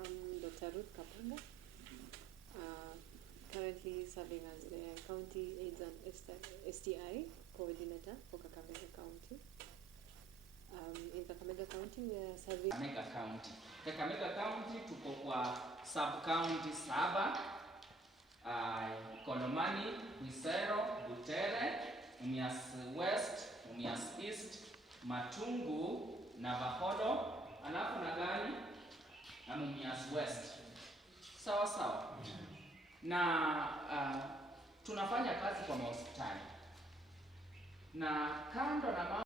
I'm Dr. Currently serving as the County AIDS and STI Coordinator for Kakamega County. In Kakamega County, we are serving... Kakamega County tuko kwa sub-county 7. Kondomani, Wisero, Butere, Mumias West, Mumias East, Matungu, Navahodo, alafu na gani? Na Mumias West. Sawa sawa. Na tunafanya kazi kwa hospitali. Na kando na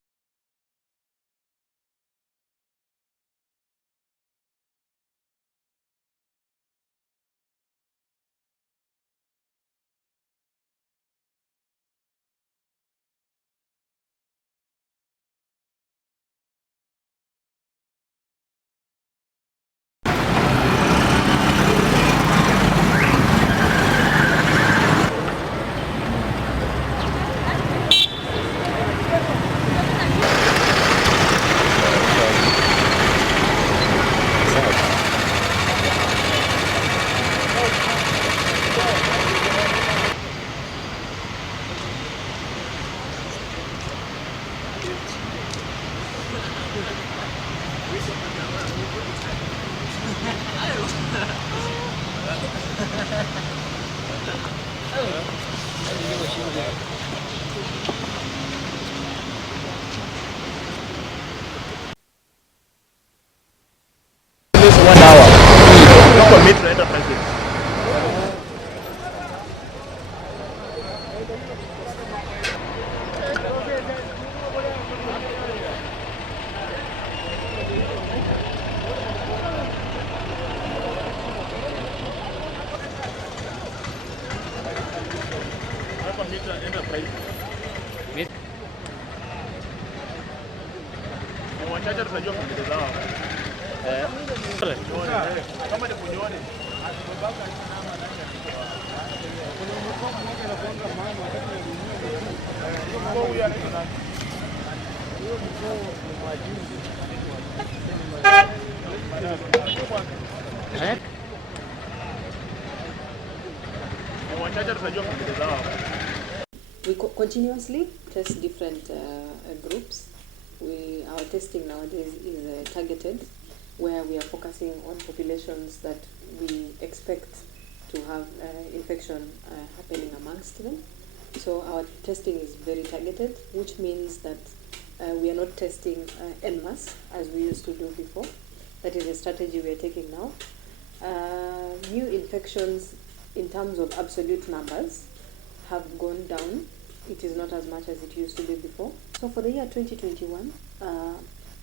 we continuously test different groups. Our testing nowadays is targeted, where we are focusing on populations that we expect to have infection happening amongst them. So our testing is very targeted, which means that we are not testing en masse as we used to do before. That is a strategy we are taking now. New infections in terms of absolute numbers have gone down. It is not as much as it used to be before. So for the year 2021,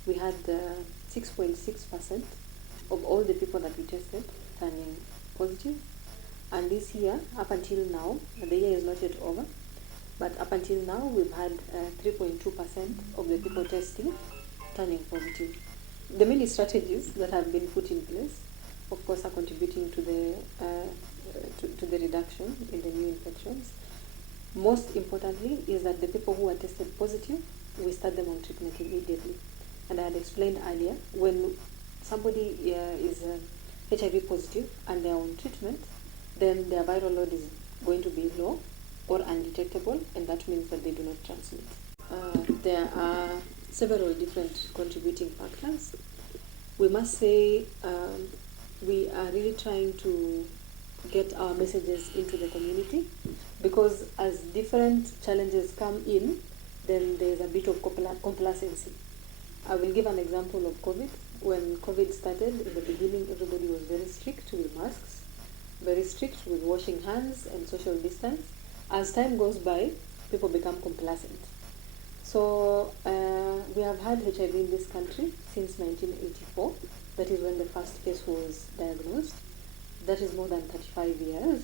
we had 6.6% of all the people that we tested turning positive. And this year, up until now, the year is not yet over, but up until now, we've had 3.2% of the people testing turning positive. The many strategies that have been put in place, of course, are contributing to the reduction in the new infections. Most importantly is that the people who are tested positive, we start them on treatment immediately. And I had explained earlier, when somebody is HIV positive and they are on treatment, then their viral load is going to be low or undetectable, and that means that they do not transmit. There are several different contributing factors. We must say we are really trying to get our messages into the community, because as different challenges come in, then there's a bit of complacency. I will give an example of COVID. When COVID started, in the beginning, everybody was very strict with masks, very strict with washing hands and social distance. As time goes by, people become complacent. So we have had HIV in this country since 1984. That is when the first case was diagnosed. That is more than 35 years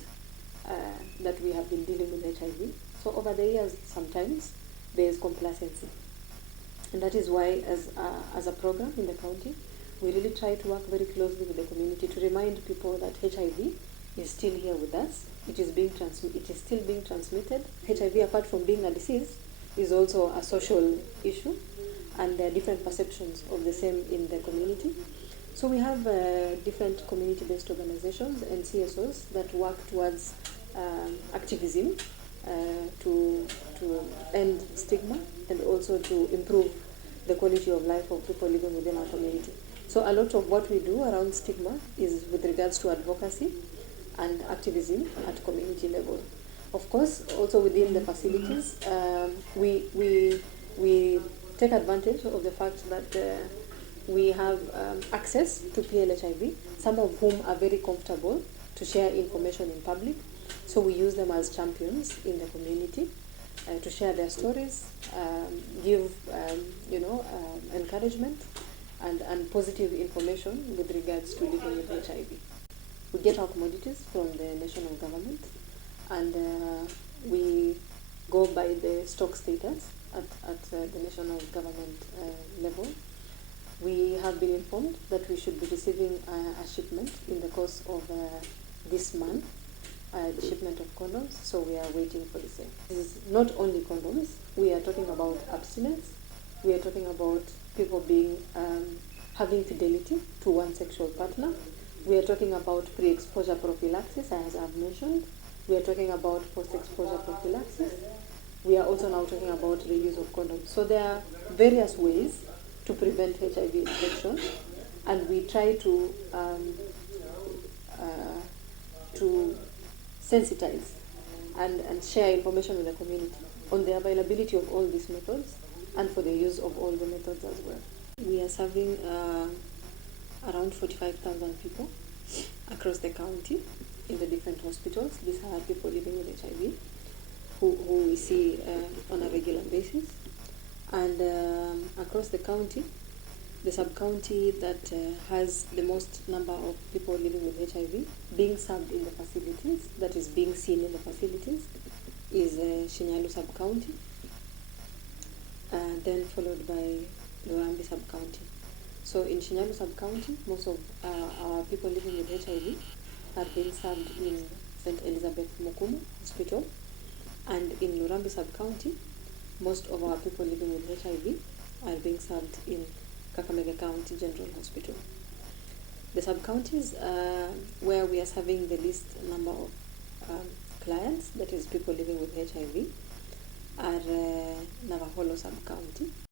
that we have been dealing with HIV. So over the years, sometimes there is complacency. And that is why, as a program in the county, we really try to work very closely with the community to remind people that HIV is still here with us. It is still being transmitted. HIV, apart from being a disease, is also a social issue, and there are different perceptions of the same in the community. So we have different community-based organizations and CSOs that work towards activism to end stigma and also to improve the quality of life of people living within our community. So a lot of what we do around stigma is with regards to advocacy and activism at community level. Of course, also within the facilities, we take advantage of the fact that we have access to PLHIV, some of whom are very comfortable to share information in public. So we use them as champions in the community to share their stories, give encouragement and positive information with regards to living with HIV. We get our commodities from the national government, and we go by the stock status at the national government level. We have been informed that we should be receiving a shipment in the course of this month, the shipment of condoms, so we are waiting for the same. This is not only condoms, we are talking about abstinence, we are talking about people being having fidelity to one sexual partner, we are talking about pre-exposure prophylaxis, as I've mentioned, we are talking about post-exposure prophylaxis, we are also now talking about the use of condoms. So there are various ways to prevent HIV infection, and we try to sensitize and share information with the community on the availability of all these methods and for the use of all the methods as well. We are serving around 45,000 people across the county in the different hospitals. These are people living with HIV who we see on a regular basis. And across the county, the sub-county that has the most number of people living with HIV being served in the facilities, that is being seen in the facilities, is Shinyalu sub-county, then followed by Lurambi sub-county. So in Shinyalu sub-county, most of our people living with HIV are being served in St. Elizabeth Mukumu Hospital, and in Lurambi sub-county, most of our people living with HIV are being served in Kakamega County General Hospital. The sub-counties where we are serving the least number of clients, that is people living with HIV, are Navaholo sub-county,